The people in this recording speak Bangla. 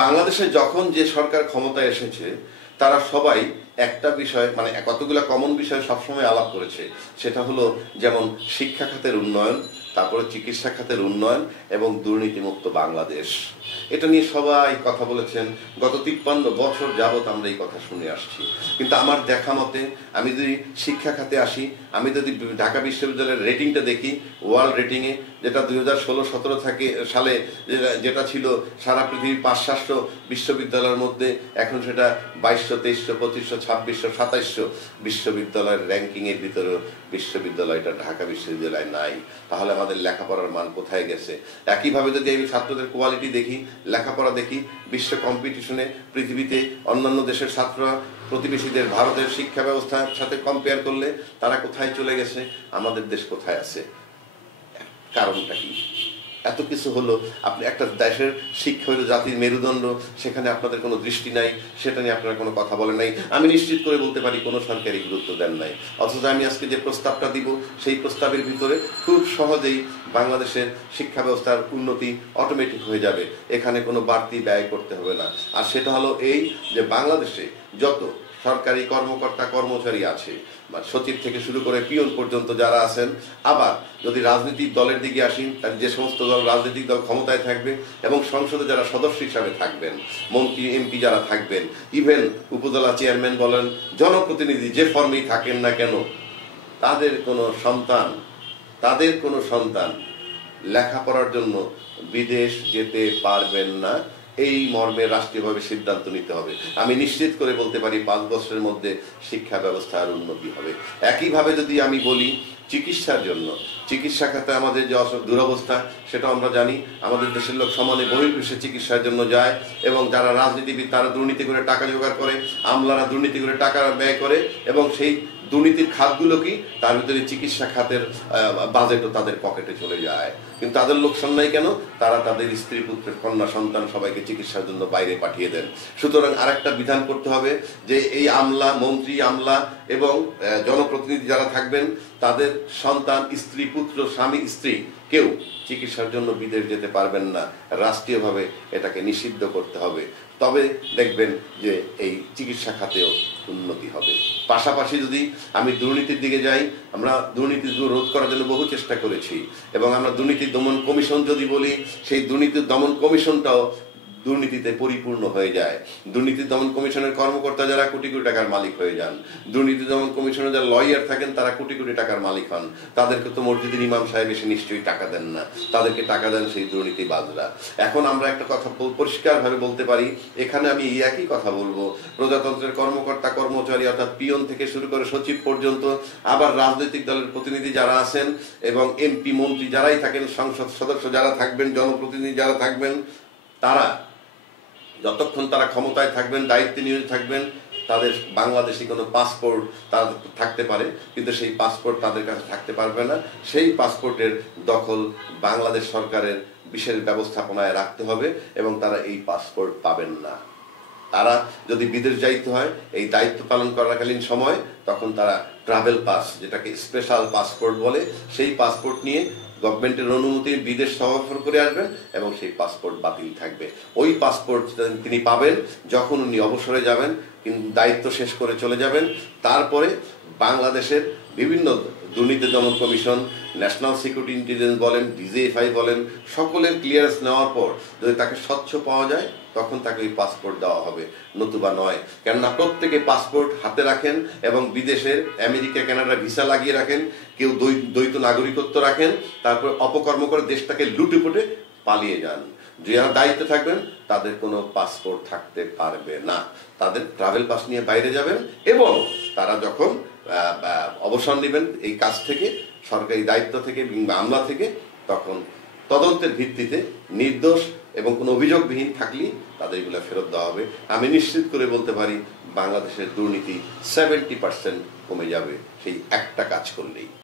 বাংলাদেশে যখন যে সরকার ক্ষমতায় এসেছে তারা সবাই একটা বিষয় মানে কতগুলো কমন বিষয় সবসময় আলাপ করেছে। সেটা হলো যেমন শিক্ষা খাতের উন্নয়ন, তারপরে চিকিৎসা খাতের উন্নয়ন এবং দুর্নীতিমুক্ত বাংলাদেশ। এটা নিয়ে সবাই কথা বলেছেন। গত 53 বছর যাবৎ আমরা এই কথা শুনে আসছি। কিন্তু আমার দেখা মতে আমি যদি শিক্ষা খাতে আসি, আমি যদি ঢাকা বিশ্ববিদ্যালয়ের রেটিংটা দেখি, ওয়ার্ল্ড রেটিংয়ে যেটা 2016-17 সালে যেটা ছিল সারা পৃথিবীর 500 বিশ্ববিদ্যালয়ের মধ্যে, এখন সেটা 2200, 2300, 2500, 2600, 2700 বিশ্ববিদ্যালয়ের র্যাঙ্কিংয়ের ভিতরে বিশ্ববিদ্যালয়টা ঢাকা বিশ্ববিদ্যালয় নাই। তাহলে আমাদের লেখাপড়ার মান কোথায় গেছে? একইভাবে যদি আমি ছাত্রদের কোয়ালিটি দেখি, লেখাপড়া দেখি, বিশ্ব কম্পিটিশনে পৃথিবীতে অন্যান্য দেশের ছাত্ররা প্রতিবেশীদের ভারতের শিক্ষা ব্যবস্থার সাথে কম্পেয়ার করলে তারা কোথায় চলে গেছে, আমাদের দেশ কোথায় আছে? কারণটা কি? এত কিছু হলো, আপনি একটা দেশের শিক্ষা হলো জাতির মেরুদণ্ড, সেখানে আপনাদের কোনো দৃষ্টি নাই, সেটা নিয়ে আপনারা কোনো কথা বলেন নাই। আমি নিশ্চিত করে বলতে পারি কোনো সরকারি গুরুত্ব দেন নাই। অথচ আমি আজকে যে প্রস্তাবটা দিব সেই প্রস্তাবের ভিতরে খুব সহজেই বাংলাদেশের শিক্ষা ব্যবস্থার উন্নতি অটোমেটিক হয়ে যাবে, এখানে কোনো বাড়তি ব্যয় করতে হবে না। আর সেটা হলো এই যে বাংলাদেশে যত সরকারি কর্মকর্তা কর্মচারী আছে, সচিব থেকে শুরু করে পিয়ন পর্যন্ত যারা আছেন, আবার যদি রাজনৈতিক দলের দিকে আসি, যে সমস্ত দল রাজনৈতিক দল ক্ষমতায় থাকবে এবং সংসদে যারা সদস্য হিসাবে থাকবেন, মন্ত্রী এমপি যারা থাকবেন, ইভেন উপজেলা চেয়ারম্যান বলেন, জনপ্রতিনিধি যে ফর্মেই থাকেন না কেন, তাদের কোনো সন্তান লেখাপড়ার জন্য বিদেশ যেতে পারবেন না, এই মর্মে রাষ্ট্রীয়ভাবে সিদ্ধান্ত নিতে হবে। আমি নিশ্চিত করে বলতে পারি 5 বছরের মধ্যে শিক্ষা ব্যবস্থার উন্নতি হবে। একইভাবে যদি আমি বলি চিকিৎসার জন্য, চিকিৎসা খাতে আমাদের যে দুরবস্থা সেটা আমরা জানি। আমাদের দেশের লোক সমানে বহির্বিশ্বে চিকিৎসার জন্য যায় এবং যারা রাজনীতিবিদ তারা দুর্নীতি করে টাকা জোগাড় করে, আমলারা দুর্নীতি করে টাকা ব্যয় করে এবং সেই দুর্নীতির খাতগুলো কি, তার ভিতরে চিকিৎসা খাতের বাজেটও তাদের পকেটে চলে যায়। কিন্তু তাদের লোকসান নাই কেন? তারা তাদের স্ত্রী পুত্র কন্যা সন্তান সবাইকে চিকিৎসার জন্য বাইরে পাঠিয়ে দেন। সুতরাং আরেকটা বিধান করতে হবে যে এই আমলা, মন্ত্রী, আমলা এবং জনপ্রতিনিধি যারা থাকবেন তাদের সন্তান, স্ত্রী পুত্র, স্বামী স্ত্রী কেউ চিকিৎসার জন্য বিদেশ যেতে পারবেন না। রাষ্ট্রীয়ভাবে এটাকে নিষিদ্ধ করতে হবে। তবে দেখবেন যে এই চিকিৎসা খাতেও উন্নতি হবে। পাশাপাশি যদি আমি দুর্নীতির দিকে যাই, আমরা দুর্নীতি রোধ করার জন্য বহু চেষ্টা করেছি এবং আমরা দুর্নীতি দমন কমিশন যদি বলি, সেই দুর্নীতি দমন কমিশনটাও দুর্নীতিতে পরিপূর্ণ হয়ে যায়। দুর্নীতি দমন কমিশনের কর্মকর্তা যারা কোটি কোটি টাকার মালিক হয়ে যান, দুর্নীতি দমন কমিশনের যারা লয়ার থাকেন তারা কোটি কোটি টাকার মালিক হন। তাদেরকে তো মসজিদের ইমাম সাহেব এসে নিশ্চয়ই টাকা দেন না, তাদেরকে টাকা দেন সেই দুর্নীতিবাজরা। এখন আমরা একটা কথা পরিষ্কারভাবে বলতে পারি, এখানে আমি একই কথা বলবো, প্রজাতন্ত্রের কর্মকর্তা কর্মচারী অর্থাৎ পিয়ন থেকে শুরু করে সচিব পর্যন্ত, আবার রাজনৈতিক দলের প্রতিনিধি যারা আছেন এবং এমপি মন্ত্রী যারাই থাকেন, সংসদ সদস্য যারা থাকবেন, জনপ্রতিনিধি যারা থাকবেন, তারা যতক্ষণ তারা ক্ষমতায় থাকবেন, দায়িত্বে নিয়োজিত থাকবেন, তাদের বাংলাদেশি কোনো পাসপোর্ট তারা থাকতে পারে, কিন্তু সেই পাসপোর্ট তাদের কাছে থাকতে পারবে না। সেই পাসপোর্টের দখল বাংলাদেশ সরকারের বিশেষ ব্যবস্থাপনায় রাখতে হবে এবং তারা এই পাসপোর্ট পাবেন না। তারা যদি বিদেশ যাইতে হয় এই দায়িত্ব পালন করাকালীন সময়, তখন তারা ট্রাভেল পাস, যেটাকে স্পেশাল পাসপোর্ট বলে, সেই পাসপোর্ট নিয়ে গভর্নমেন্টের অনুমতি বিদেশ সফর করে আসবেন এবং সেই পাসপোর্ট বাতিল থাকবে। ওই পাসপোর্ট তিনি পাবেন যখন উনি অবসরে যাবেন, কিন্তু দায়িত্ব শেষ করে চলে যাবেন। তারপরে বাংলাদেশের বিভিন্ন দুর্নীতি দমন কমিশন, ন্যাশনাল সিকিউরিটি ইন্টেলিজেন্স বলেন, ডিজিএফআই বলেন, সকলের ক্লিয়ারেন্স নেওয়ার পর যদি তাকে স্বচ্ছ পাওয়া যায় তখন তাকে ওই পাসপোর্ট দেওয়া হবে, নতুবা নয়। কেননা প্রত্যেকে পাসপোর্ট হাতে রাখেন এবং বিদেশের আমেরিকা, কানাডা ভিসা লাগিয়ে রাখেন, কেউ দ্বৈত নাগরিকত্ব রাখেন, তারপর অপকর্ম করে দেশটাকে লুটেপুটে পালিয়ে যান। যারা দায়িত্বে থাকবেন তাদের কোনো পাসপোর্ট থাকতে পারবে না, তাদের ট্রাভেল পাস নিয়ে বাইরে যাবেন এবং তারা যখন অবসর নেবেন এই কাজ থেকে, সরকারি দায়িত্ব থেকে কিংবা আমলা থেকে, তখন তদন্তের ভিত্তিতে নির্দোষ এবং কোনো অভিযোগবিহীন থাকলেই তাদের এগুলো ফেরত দেওয়া হবে। আমি নিশ্চিত করে বলতে পারি বাংলাদেশের দুর্নীতি 70% কমে যাবে সেই একটা কাজ করলেই।